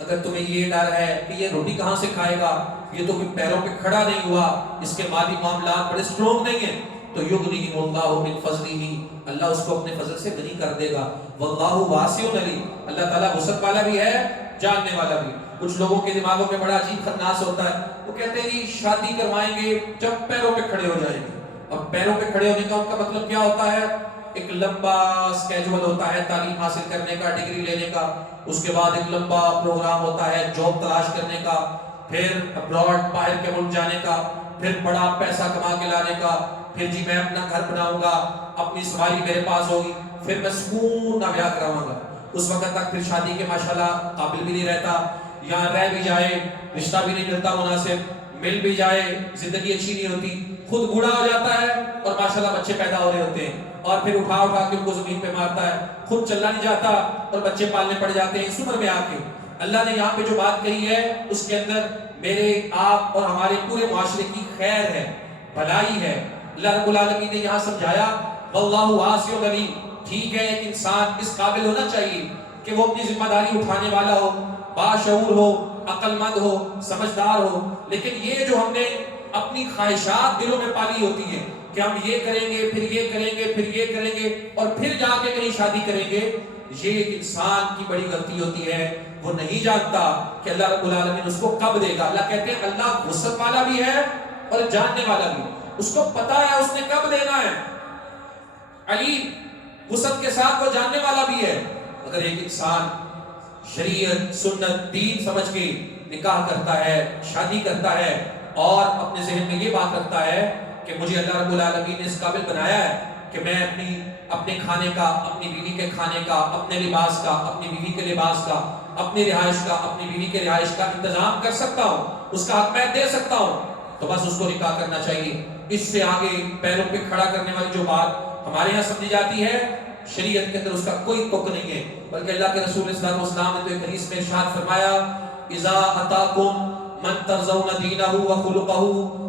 اگر تمہیں یہ ڈر ہے کہ یہ روٹی کہاں سے کھائے گا، یہ تو پیروں پہ کھڑا نہیں ہوا، اس کے مالی معاملات بڑے سٹرونگ نہیں ہیں، تو یغنیہم اللہ من فضلہ، اللہ اس کو اپنے فضل سے غنی کر دے گا. واللہ واسع علیم، اللہ تعالیٰ وسعت والا بھی ہے، جاننے والا بھی. کچھ لوگوں کے دماغوں میں بڑا عجیب خناس ہوتا ہے، وہ کہتے ہیں جی شادی کروائیں گے جب پیروں پہ کھڑے ہو جائیں گے. اب پیروں پہ کھڑے ہونے کا ان کا مطلب کیا ہوتا ہے؟ ایک لمبا سکیجول ہوتا ہے تعلیم حاصل کرنے کا، ڈگری لینے کا، اس کے بعد ایک لمبا پروگرام ہوتا ہے جاب تلاش کرنے کا، پھر ابراڈ باہر کے ملک جانے کا، پھر بڑا پیسہ کما کے لانے کا، پھر جی میں اپنا گھر بناؤں گا، اپنی سواری میرے پاس ہوگی، پھر میں سکون نہ بیاہ کراؤں گا. اس وقت تک پھر شادی کے ماشاءاللہ قابل بھی نہیں رہتا، یہاں رہ بھی جائے رشتہ بھی نہیں ملتا مناسب، مل بھی جائے زندگی اچھی نہیں ہوتی، خود بوڑھا ہو جاتا ہے اور ماشاءاللہ بچے پیدا ہو رہے ہوتے ہیں، اور پھر اٹھا اٹھا کے ان کو زمین پہ مارتا ہے، خود چلنا نہیں جاتا اور بچے پالنے پڑ جاتے ہیں اس عمر میں آ کے. اللہ نے یہاں پہ جو بات کہی ہے اس کے اندر میرے، آپ اور ہمارے پورے معاشرے کی خیر ہے، بھلائی ہے. اللہ رب العالمین نے یہاں سمجھایا واللہ واسع علیم. ٹھیک ہے ایک انسان اس قابل ہونا چاہیے کہ وہ اپنی ذمہ داری اٹھانے والا ہو، باشعور ہو، عقل مند ہو، سمجھدار ہو، لیکن یہ جو ہم نے اپنی خواہشات دلوں میں پالی ہوتی ہیں کہ ہم یہ کریں گے، پھر یہ کریں گے، پھر یہ کریں گے اور پھر جا کے کہیں شادی کریں گے، یہ ایک انسان کی بڑی غلطی ہوتی ہے، وہ نہیں جانتا کہ اللہ رب العالمین اس کو کب دے گا۔ اللہ کہتے ہیں اللہ وسعت والا بھی ہے اور جاننے والا بھی، اس کو پتا ہے اس نے کب دینا ہے، علیم، وسعت کے ساتھ وہ جاننے والا بھی ہے۔ اگر ایک انسان شریعت، سنت، دین سمجھ کے نکاح کرتا ہے، شادی کرتا ہے، اور اپنے ذہن میں یہ بات رکھتا ہے کہ مجھے اللہ رب العالمین نے اس قابل بنایا ہے کہ میں اپنے کھانے کا، اپنی بیوی کے کھانے کا، اپنے لباس کا، اپنی بیوی کے لباس کا، اپنی رہائش کا، اپنی بیوی کے رہائش کا انتظام کر سکتا ہوں، اس کا حق میں دے سکتا ہوں، تو بس اس کو نکاح کرنا چاہیے۔ اس سے آگے پیروں پہ کھڑا کرنے والی جو بات ہمارے یہاں سمجھی جاتی ہے، شریعت کے اندر اس کا کوئی تک نہیں ہے، بلکہ اللہ کے رسول صلی اللہ علیہ وسلم نے تو ایک حدیث میں ارشاد فرمایا، اذا اتاکم من ترضون دینہ وخلقہ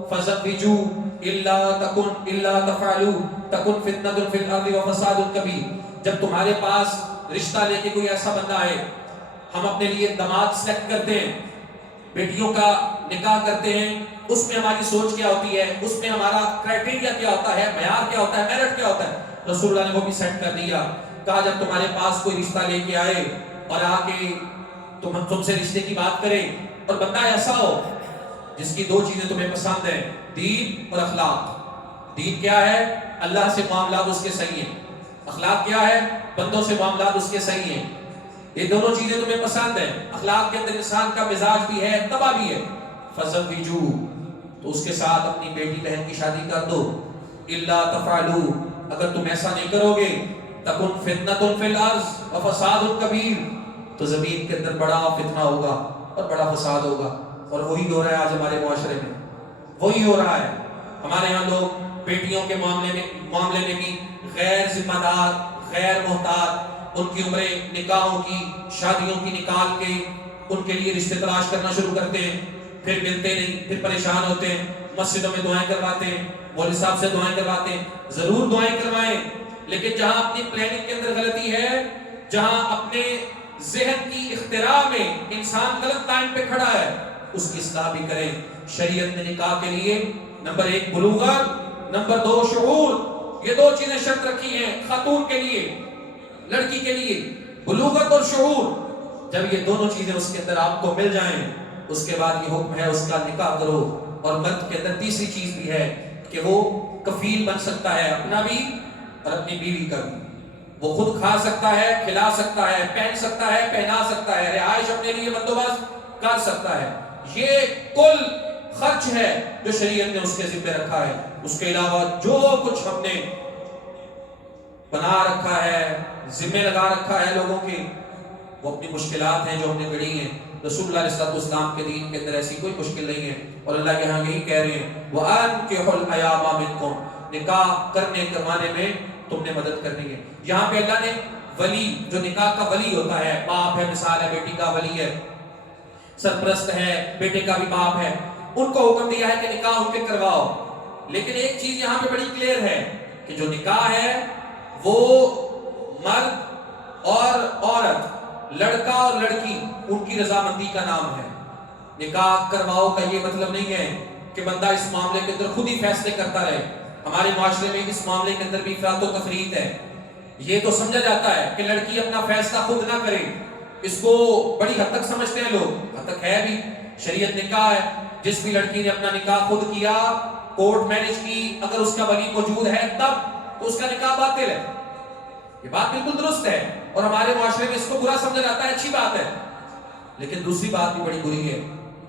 فزوجوہ الا تفعلوا تکن فتنۃ فی الارض وفساد کبیر۔ جب تمہارے پاس رشتہ لے کے کوئی ایسا بندہ آئے، ہم اپنے لیے داماد سلیکٹ کرتے ہیں، بیٹیوں کا نکاح کرتے ہیں، اس میں ہماری سوچ کیا ہوتی ہے، اس میں ہمارا کرائٹیریا کیا ہوتا ہے، معیار کیا ہوتا ہے، میرٹ کیا ہوتا ہے، رسول اللہ نے وہ بھی سیٹ کر دیا۔ کہا جب تمہارے پاس کوئی رشتہ لے کے آئے اور آ کے تم سے رشتے کی بات کرے، اور بندہ ایسا ہو جس کی دو چیزیں تمہیں پسند ہیں، دین اور اخلاق۔ دین کیا ہے؟ اللہ سے معاملات اس کے صحیح ہیں، اخلاق کیا ہے؟ بندوں سے معاملات اس کے صحیح ہیں، یہ دونوں چیزیں تمہیں پسند ہیں، اخلاق کے اندر انسان کا مزاج بھی ہے، طبع بھی ہے، فزوجوہ، تو اس کے ساتھ اپنی بیٹی بہن کی شادی کر دو۔ الا تفعلوا، اگر تم ایسا نہیں کرو گے، تکن فتنۃ فی الارض وفساد کبیر، تو زمین کے اندر بڑا فتنہ ہوگا اور بڑا فساد ہوگا۔ اور وہی ہو رہا ہے آج ہمارے معاشرے میں، وہی ہو رہا ہے۔ ہمارے یہاں لوگ بیٹیوں کے معاملے میں بھی غیر ذمہ دار، غیر محتاط، ان کی عمریں نکاحوں کی، شادیوں کی نکال کے ان کے لیے رشتے تلاش کرنا شروع کرتے ہیں، پھر ملتے نہیں، پھر پریشان ہوتے ہیں، مسجدوں میں دعائیں کرواتے ہیں، مولوی صاحب سے دعائیں کرواتے ہیں۔ ضرور دعائیں کروائیں، لیکن جہاں اپنی پلاننگ کے اندر غلطی ہے، جہاں اپنے ذہن کی اختراع میں انسان غلط ٹائم پہ کھڑا ہے، اس کی اصلاح بھی کریں۔ شریعت نے نکاح کے لیے نمبر 1 بلوغت، نمبر 2 شعور، یہ دو چیزیں شرط رکھی ہیں خاتون کے لیے، لڑکی کے لیے، بلوغت اور شعور۔ جب یہ دونوں چیزیں اس کے اندر آپ کو مل جائیں، اس کے بعد یہ حکم ہے اس کا نکاح کرو۔ اور مرد کے اندر تیسری چیز بھی ہے کہ وہ کفیل بن سکتا ہے، اپنا بھی اور اپنی بیوی کا بھی۔ وہ خود کھا سکتا ہے، کھلا سکتا ہے، پہن سکتا ہے، پہنا سکتا ہے، رہائش اپنے لیے بندوبست کر سکتا ہے۔ یہ کل خرچ ہے جو شریعت نے اس کے ذمہ رکھا ہے۔ اس کے علاوہ جو کچھ ہم نے بنا رکھا ہے، ذمہ لگا رکھا ہے لوگوں کے، وہ اپنی مشکلات ہیں جو ہم نے گڑھی ہیں۔ رسول اللہ علیہ السلام کے دین کے اندر ایسی کوئی مشکل نہیں ہے، اور اللہ کے ہاں یہی کہہ رہے ہیں وَأَنكِحُوا الْأَيَامَ مِنكُمْ، نکاح کروانے میں تم نے مدد کرنی ہے۔ یہاں پہ اللہ نے ولی، جو نکاح کا ولی ہوتا ہے، باپ ہے، مثال ہے، بیٹی کا ولی ہے، سرپرست ہے، بیٹے کا بھی باپ ہے، ان کو حکم دیا ہے کہ نکاح ان کے کرواؤ۔ لیکن ایک چیز یہاں پہ بڑی کلیئر ہے کہ جو نکاح ہے وہ مرد اور عورت، لڑکا اور لڑکی، ان کی رضامندی کا نام ہے۔ نکاح کرواؤ کا یہ مطلب نہیں ہے کہ بندہ اس معاملے کے اندر خود ہی فیصلے کرتا رہے۔ ہمارے معاشرے میں اس معاملے کے اندر بھی افراط و تفریط ہے۔ یہ تو سمجھا جاتا ہے کہ لڑکی اپنا فیصلہ خود نہ کرے، اس کو بڑی حد تک سمجھتے ہیں لوگ، حد تک ہے بھی۔ شریعت نے کہا ہے جس بھی لڑکی نے اپنا نکاح خود کیا، کورٹ میرج کی، اگر اس کا ولی موجود ہے تب، تو اس کا نکاح باطل ہے۔ یہ بات بالکل درست ہے، اور ہمارے معاشرے میں اس کو برا سمجھا جاتا ہے، اچھی بات ہے۔ لیکن دوسری بات بھی بڑی بری ہے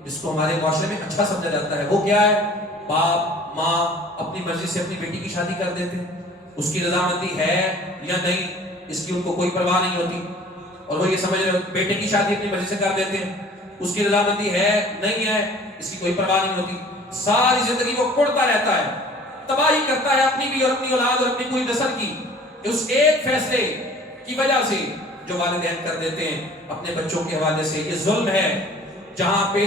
جس کو ہمارے معاشرے میں اچھا سمجھا جاتا ہے، وہ کیا ہے؟ باپ ماں اپنی مرضی سے اپنی بیٹی کی شادی کر دیتے ہیں، اس کی رضامندی ہے یا نہیں اس کی ان کو کوئی پرواہ نہیں ہوتی، اور وہ یہ سمجھ رہے بیٹے کی شادی اپنی مرضی سے کر دیتے ہیں، اس کی رضامندی ہے نہیں ہے اس کی کوئی پرواہ نہیں ہوتی۔ ساری زندگی وہ پڑتا رہتا ہے، تباہی کرتا ہے اپنی بھی اور اپنی اولاد اور اپنی پوری نسل کی، اس ایک فیصلے کی وجہ سے جو والدین کر دیتے ہیں اپنے بچوں کے حوالے سے۔ یہ ظلم ہے، جہاں پہ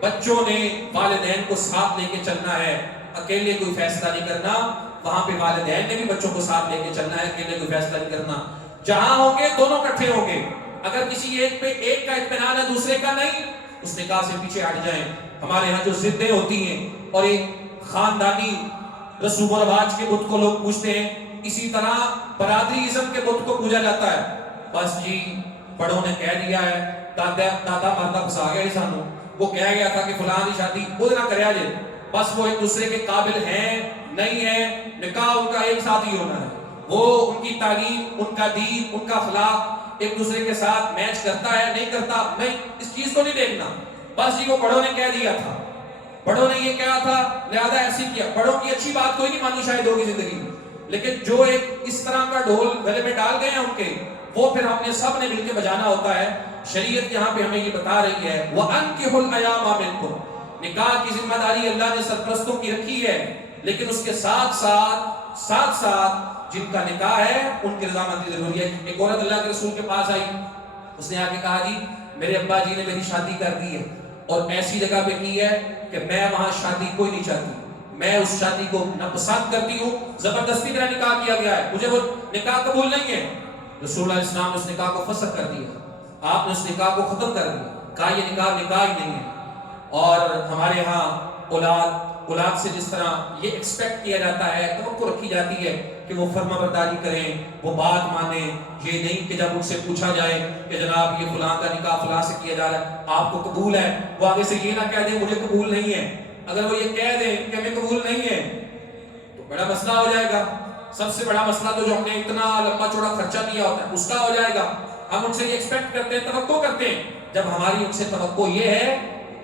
بچوں نے والدین کو ساتھ لے کے چلنا ہے، اکیلے کوئی فیصلہ نہیں کرنا، وہاں پہ والدین نے بھی بچوں کو ساتھ لے کے چلنا ہے، اکیلے کوئی فیصلہ نہیں کرنا۔ جہاں ہوں گے دونوں کٹھے ہوں گے، اگر کسی ایک پہ ایک کا اطمینان ہے دوسرے کا نہیں، اس نکاح سے پیچھے ہٹ جائیں۔ ہمارے یہاں جو ضدیں ہوتی ہیں اور ایک خاندانی رسوم و رواج کے بت کو لوگ پوجتے ہیں، اسی طرح برادری ازم کے بت کو پوجا جاتا ہے۔ بس جی بڑوں نے کہہ دیا ہے، دادا مردہ پھنسا گیا ہی سانو، وہ کہہ گیا تھا کہ فلاں کی شادی خود نہ کریا جائے، بس وہ ایک دوسرے کے قابل ہیں نہیں ہیں، نکاح ان کا ایک ساتھ ہی ہونا ہے، وہ ان کی تعلیم، ان کا دین، ان کا اخلاق ایک دوسرے کے ساتھ میچ کرتا ہے نہیں کرتا، نہیں اس چیز کو نہیں دیکھنا، بس جی وہ بڑوں نے کہہ دیا تھا، بڑوں نے یہ کہا تھا لہذا ایسی کیا، بڑوں کی اچھی بات کوئی نہیں مانی شاید ہوگی زندگی میں، لیکن جو ایک اس طرح کا ڈھول گلے میں ڈال گئے ہیں ان کے، وہ پھر ہم نے سب نے مل کے بجانا ہوتا ہے۔ شریعت یہاں پہ ہمیں یہ بتا رہی ہے وَأَنْكِحُوا الْأَيَامَ مِنْكُمْ، نکاح کی ذمہ داری اللہ نے سرپرستوں کی رکھی ہے، لیکن اس کے ساتھ ساتھ جن کا نکاح ہے ان کی رضامندی ضروری ہے۔ ایک عورت اللہ کے رسول کے پاس آئی، اس نے آ کے کہا جی میرے ابا جی نے میری شادی کر دی ہے اور ایسی جگہ پہ کی ہے کہ میں وہاں شادی کوئی نہیں چاہتی، میں اس شادی کو ناپسند کرتی ہوں، زبردستی میرا نکاح کیا گیا ہے، مجھے وہ نکاح قبول نہیں ہے۔ رسول اللہ علیہ السلام نے اس نکاح کو فسخ کر دیا، آپ نے اس نکاح کو ختم کر دیا، کہا یہ نکاح ہی نہیں ہے۔ اور ہمارے ہاں اولاد سے جس طرح یہ ایکسپیکٹ کیا جاتا ہے، توقع رکھی جاتی ہے کہ وہ فرما برداری کریں، وہ بات مانیں، یہ نہیں کہ جب ان سے پوچھا جائے کہ جناب یہ فلاں کا نکاح فلاں سے کیا جا رہا ہے آپ کو قبول ہے، وہ آگے سے یہ نہ کہہ دیں مجھے قبول نہیں ہے، اگر وہ یہ کہہ دیں کہ ہمیں قبول نہیں ہے تو بڑا مسئلہ ہو جائے گا، سب سے بڑا مسئلہ تو جو ہم نے اتنا لمبا چوڑا خرچہ دیا ہوتا ہے اس کا ہو جائے گا۔ ہم ان سے یہ ایکسپیکٹ کرتے ہیں، توقع کرتے ہیں، جب ہماری ان سے توقع یہ ہے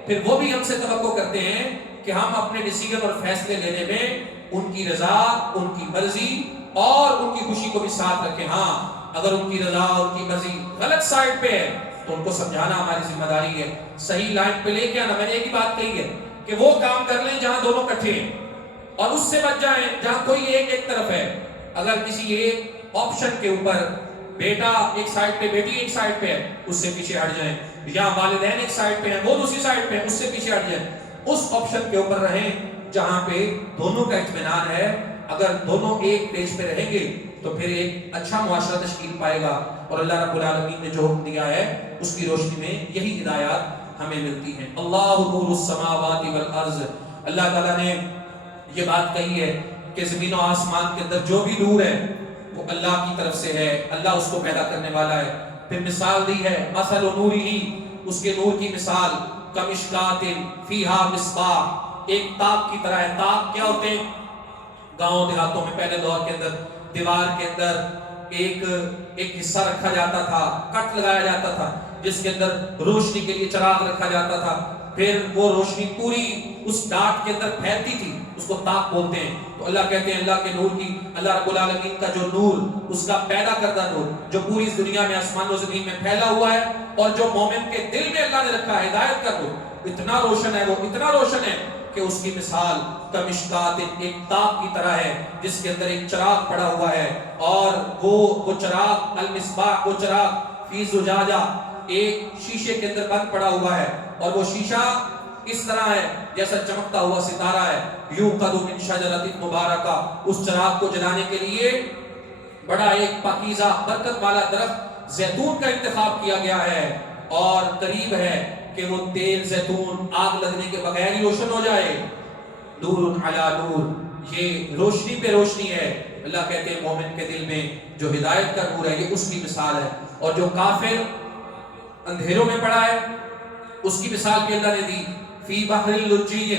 پھر وہ بھی ہم سے توقع کرتے ہیں کہ ہم اپنے ڈیسیجن اور فیصلے لینے میں ان کی رضا، ان کی مرضی اور ان کی خوشی کو بھی ساتھ رکھیں۔ ہاں اگر ان کی رضا اور ان کی مرضی غلط سائڈ پہ ہے تو ان کو سمجھانا ہماری ذمہ داری ہے، صحیح لائن پہ لے کے آنا۔ میں نے ایک ہی بات کہی ہے کہ وہ کام کر لیں جہاں دونوں اکٹھے ہیں اور اس سے بچ جائیں جہاں کوئی ایک طرف ہے۔ اگر کسی ایک آپشن کے اوپر بیٹا ایک سائڈ پہ بیٹی ایک سائڈ پہ ہے اس سے پیچھے ہٹ جائیں، یا والدین ایک سائڈ پہ ہیں وہ دوسری سائڈ پہ ہیں اس سے پیچھے ہٹ جائیں، اس آپشن کے اوپر رہیں جہاں پہ دونوں کا اطمینان ہے۔ اگر دونوں ایک پیج پہ رہیں گے تو پھر ایک اچھا معاشرہ تشکیل پائے گا، اور اللہ رب العالمین نے جو حکم دیا ہے اس کی روشنی میں یہی ہدایات ہمیں ملتی ہیں۔ اللہ نور السماوات والارض، اللہ تعالیٰ نے یہ بات کہی ہے کہ زمین و آسمان کے اندر جو بھی نور ہے وہ اللہ کی طرف سے ہے، اللہ اس کو پیدا کرنے والا ہے۔ پھر مثال دی ہے مثل نورہ، اس کے نور کی مثال کمشکات فیہا مصباح، ایک تاک کی طرح ہے۔ تاک کیا ہوتے ہیں؟ گاؤں دیہاتوں میں پہلے دور کے اندر دیوار کے اندر ایک حصہ رکھا جاتا تھا، کٹ لگایا جاتا تھا جس کے اندر روشنی کے لیے چراغ رکھا جاتا تھا، پھر وہ روشنی پوری اس ڈاٹ کے اندر پھیلتی تھی، اس کو تاک بولتے ہیں۔ تو اللہ کہتے ہیں اللہ کے نور کی، اللہ رب العالمین کا جو نور، اس کا پیدا کردہ نور جو پوری اس دنیا میں آسمان و زمین میں پھیلا ہوا ہے اور جو مومن کے دل میں اللہ نے رکھا ہے ہدایت کا نور، اتنا روشن ہے، وہ اتنا روشن ہے کہ اس کی مثال کمشکات، ایک تاک کی طرح ہے جس کے اندر ایک چراغ پڑا ہوا ہے، اور وہ چراغ المصباح، وہ چراغ فی زجاجہ، ایک شیشے کے اندر بند پڑا ہوا ہے، اور وہ شیشہ اس طرح ہے جیسا چمکتا ہوا ستارہ ہے۔ یوقد من شجرۃ مبارکہ، اس چراغ کو جلانے کے لیے بڑا ایک پاکیزہ برکت والا درخت زیتون کا انتخاب کیا گیا ہے، اور قریب ہے کہ وہ تیل زیتون آگ لگنے کے بغیر ہی روشن ہو جائے۔ نور علی نور، یہ روشنی پہ روشنی ہے۔ اللہ کہتے ہیں مومن کے دل میں جو ہدایت کا نور ہے یہ اس کی مثال ہے، اور جو کافر اندھیروں میں پڑا ہے اس کی مثال بھی اللہ نے دی۔ فی بحر لجی،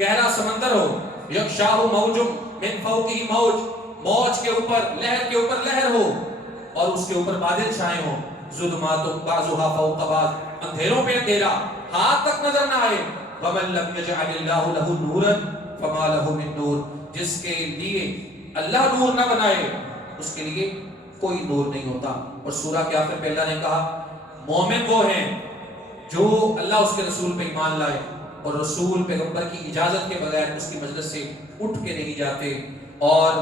گہرا سمندر ہو، یغشاہ موج من فوقہ موج، موج کے اوپر لہر کے اوپر لہر ہو اور اس کے اوپر بادل چھائے ہوں، ظلمات بعضها فوق بعض، اندھیروں پہ اندھیرا ہاتھ تک نظر نہ آئے۔ ومن لم یجعل اللہ لہ نورا فما لہ من نور، جس کے لیے اللہ نور نہ بنائے اس کے لیے کوئی نور نہیں ہوتا۔ اور سورہ کے آخر پہ اللہ نے کہا مومن وہ ہیں جو اللہ اس کے رسول پہ ایمان لائے اور رسول پیغمبر کی اجازت کے بغیر اس کی مجلس سے اٹھ کے نہیں جاتے۔ اور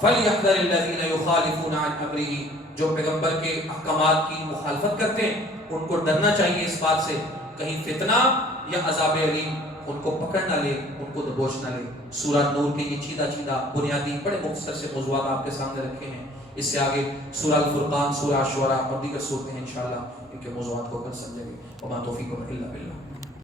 فَلْيَحْذَرِ الَّذِينَ يُخَالِفُونَ عَنْ أَمْرِهِ، جو پیغمبر کے احکامات کی مخالفت کرتے ہیں ان کو ڈرنا چاہیے اس بات سے کہیں فتنہ یا عذاب علیم ان کو پکڑ نہ لے، ان کو دبوچ نہ لے۔ سورہ نور کے یہ چیدہ بنیادی بڑے مختصر سے موضوعات آپ کے سامنے رکھے ہیں۔ اس سے آگے سورہ الفرقان، سورہ شعراء اور دیگر صورتیں انشاءاللہ ان کے موضوعات کو کر سمجھیں گے۔ وما توفیق الا باللہ۔